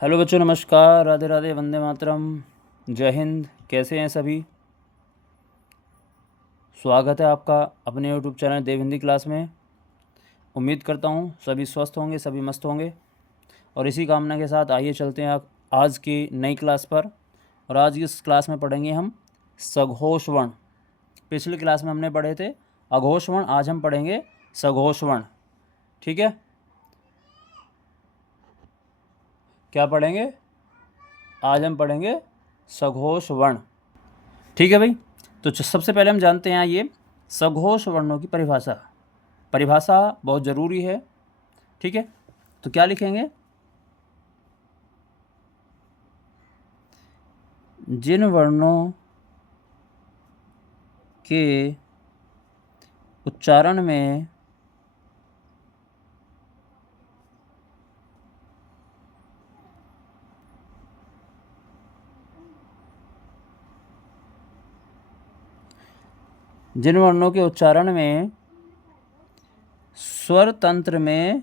Hello बच्चों, नमस्कार, राधे राधे, वंदे मातरम, जय हिंद। कैसे हैं सभी? स्वागत है आपका अपने यूट्यूब चैनल देव हिंदी क्लास में। उम्मीद करता हूँ सभी स्वस्थ होंगे, सभी मस्त होंगे। और इसी कामना के साथ आइए चलते हैं आज की नई क्लास पर। और आज की इस क्लास में पढ़ेंगे हम सघोष वर्ण। पिछली क्लास में हमने पढ़े थे अघोष वर्ण, आज हम पढ़ेंगे सघोष वर्ण। ठीक है, क्या पढ़ेंगे? आज हम पढ़ेंगे सघोष वर्ण। ठीक है भाई। तो सबसे पहले हम जानते हैं ये सघोष वर्णों की परिभाषा। परिभाषा बहुत ज़रूरी है। ठीक है, तो क्या लिखेंगे? जिन वर्णों के उच्चारण में स्वर तंत्र में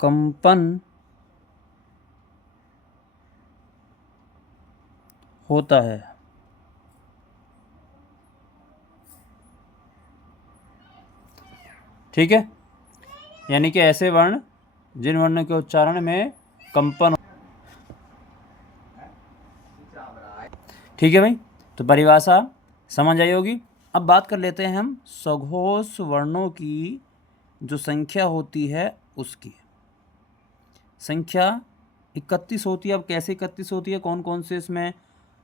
कंपन होता है। ठीक है, यानी कि ऐसे वर्ण जिन वर्णों के उच्चारण में कंपन। ठीक है भाई, तो परिभाषा समझ आई होगी। अब बात कर लेते हैं हम सघोष वर्णों की जो संख्या होती है उसकी। संख्या 31 होती है। अब कैसे 31 होती है, कौन कौन से इसमें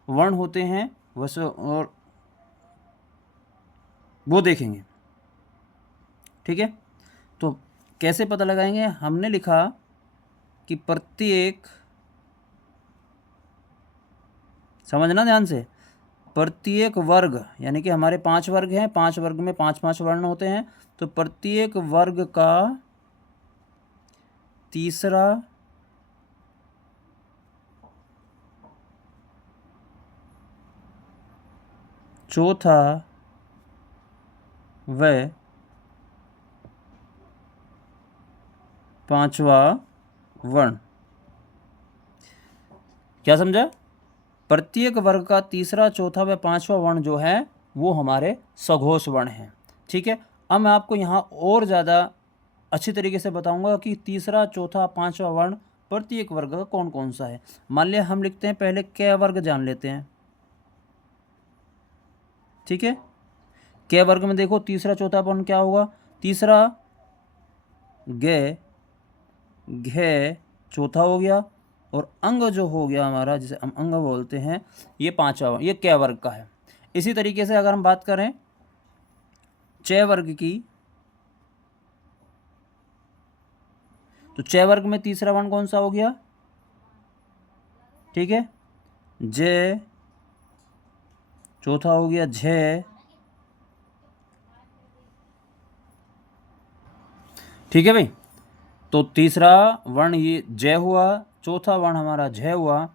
वर्ण होते हैं वैसे और वो देखेंगे। ठीक है, तो कैसे पता लगाएंगे? हमने लिखा कि प्रत्येक, समझना ध्यान से, प्रत्येक वर्ग, यानी कि हमारे 5 वर्ग हैं, 5 वर्ग में 5-5 वर्ण होते हैं। तो प्रत्येक वर्ग का तीसरा, चौथा व पांचवा वर्ण। क्या समझा? प्रत्येक वर्ग का तीसरा, चौथा व पांचवा वर्ण जो है वो हमारे सघोष वर्ण हैं। ठीक है, अब मैं आपको यहाँ और ज़्यादा अच्छी तरीके से बताऊंगा कि तीसरा, चौथा, पांचवा वर्ण प्रत्येक वर्ग का कौन कौन सा है। मान लिया हम लिखते हैं, पहले क वर्ग जान लेते हैं। ठीक है, क वर्ग में देखो तीसरा, चौथा वर्ण क्या होगा? तीसरा ग, घ चौथा हो गया, और अंग जो हो गया हमारा, जिसे हम अंग बोलते हैं, ये पांचवा, ये क वर्ग का है। इसी तरीके से अगर हम बात करें च वर्ग की, तो च वर्ग में तीसरा वर्ण कौन सा हो गया? ठीक है, ज, चौथा हो गया झ। ठीक है भाई, तो तीसरा वर्ण ये जय हुआ, चौथा वर्ण हमारा झ हुआ,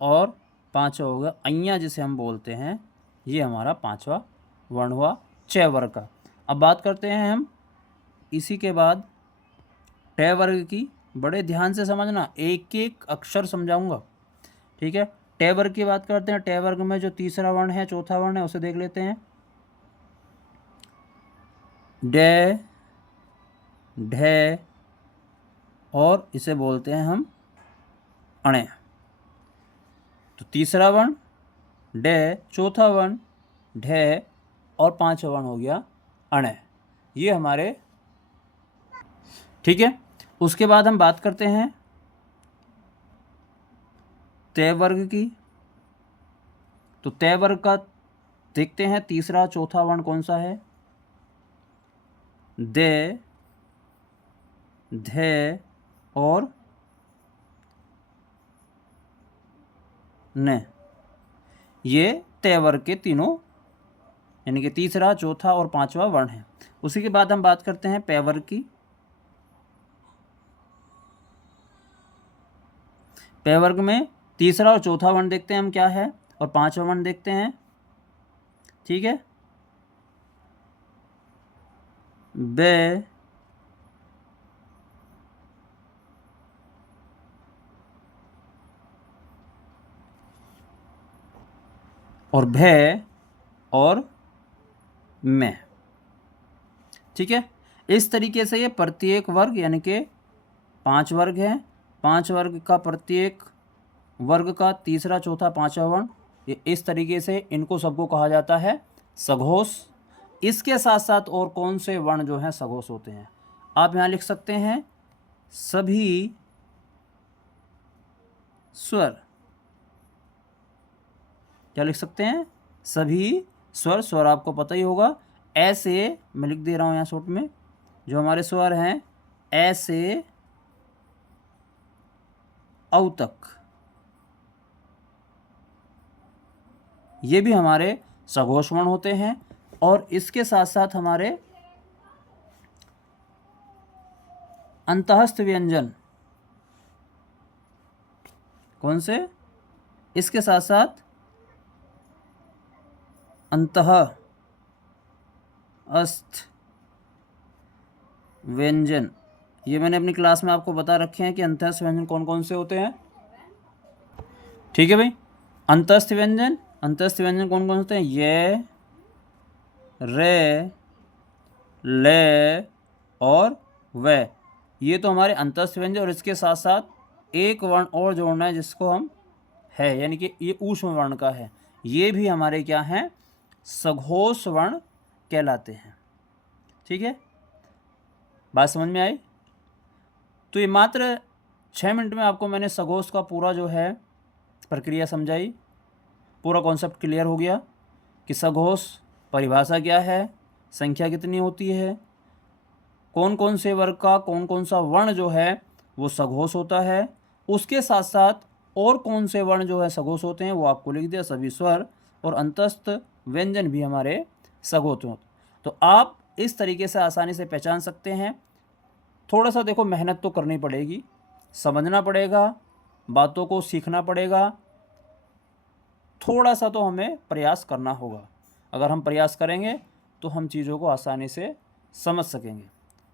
और पांचवा होगा अय्या जिसे हम बोलते हैं, ये हमारा पांचवा वर्ण हुआ च वर्ग का। अब बात करते हैं हम इसी के बाद ट वर्ग की। बड़े ध्यान से समझना, एक एक अक्षर समझाऊंगा। ठीक है, ट वर्ग की बात करते हैं। ट वर्ग में जो तीसरा वर्ण है, चौथा वर्ण है, उसे देख लेते हैं। ड, ढ, और इसे बोलते हैं हम अणे। तो तीसरा वर्ण ड, चौथा वर्ण ढ, और पांचवा वर्ण हो गया अण। ये हमारे, ठीक है। उसके बाद हम बात करते हैं तय वर्ग की। तो तय वर्ग का देखते हैं तीसरा, चौथा वर्ण कौन सा है? दे, ध, और न। ये तय वर्ग के तीनों, यानी कि तीसरा, चौथा और पांचवा वर्ण है। उसी के बाद हम बात करते हैं पै वर्ग की। पै वर्ग में तीसरा और चौथा वर्ण देखते हैं हम क्या है, और पांचवा वर्ण देखते हैं। ठीक है, बे, और भय और मैं। ठीक है, इस तरीके से ये प्रत्येक वर्ग यानी कि 5 वर्ग हैं, 5 वर्ग का प्रत्येक वर्ग का तीसरा चौथा पांचवा वर्ण, ये इस तरीके से इनको सबको कहा जाता है सघोष। इसके साथ साथ और कौन से वर्ण जो हैं सघोष होते हैं, आप यहाँ लिख सकते हैं सभी स्वर। क्या लिख सकते हैं? सभी स्वर। स्वर आपको पता ही होगा, ऐसे मैं लिख दे रहा हूँ यहाँ शॉर्ट में, जो हमारे स्वर हैं ऐसे औ तक, ये भी हमारे सघोष वर्ण होते हैं। और इसके साथ साथ हमारे अंतःस्थ व्यंजन, कौन से? इसके साथ साथ अंतःस्थ व्यंजन, ये मैंने अपनी क्लास में आपको बता रखे हैं कि अंतःस्थ व्यंजन कौन कौन से होते हैं। ठीक है भाई, अंतःस्थ व्यंजन, अंतःस्थ व्यंजन कौन कौन होते हैं? ये, रे, ले और वे, ये तो हमारे अंतःस्थ व्यंजन। और इसके साथ साथ एक वर्ण और जोड़ना है जिसको हम है, यानी कि ये ऊष्म वर्ण का है, ये भी हमारे क्या हैं? सघोष वर्ण कहलाते हैं। ठीक है, बात समझ में आई? तो ये मात्र 6 मिनट में आपको मैंने सघोष का पूरा जो है प्रक्रिया समझाई, पूरा कॉन्सेप्ट क्लियर हो गया कि सघोष परिभाषा क्या है, संख्या कितनी होती है, कौन कौन से वर्ग का कौन कौन सा वर्ण जो है वो सघोष होता है, उसके साथ साथ और कौन से वर्ण जो है सघोष होते हैं वो आपको लिख दिया, सभी स्वर और अंतःस्थ व्यंजन भी हमारे सघोष होते। तो आप इस तरीके से आसानी से पहचान सकते हैं। थोड़ा सा देखो मेहनत तो करनी पड़ेगी, समझना पड़ेगा, बातों को सीखना पड़ेगा, थोड़ा सा तो हमें प्रयास करना होगा। अगर हम प्रयास करेंगे तो हम चीज़ों को आसानी से समझ सकेंगे।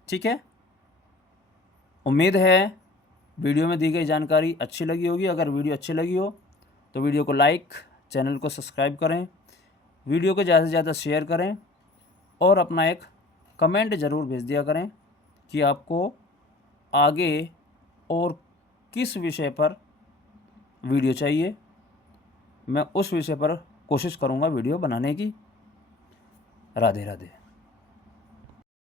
ठीक है, उम्मीद है वीडियो में दी गई जानकारी अच्छी लगी होगी। अगर वीडियो अच्छी लगी हो तो वीडियो को लाइक, चैनल को सब्सक्राइब करें, वीडियो को ज़्यादा से ज़्यादा शेयर करें और अपना एक कमेंट ज़रूर भेज दिया करें कि आपको आगे और किस विषय पर वीडियो चाहिए। मैं उस विषय पर कोशिश करूँगा वीडियो बनाने की। राधे राधे।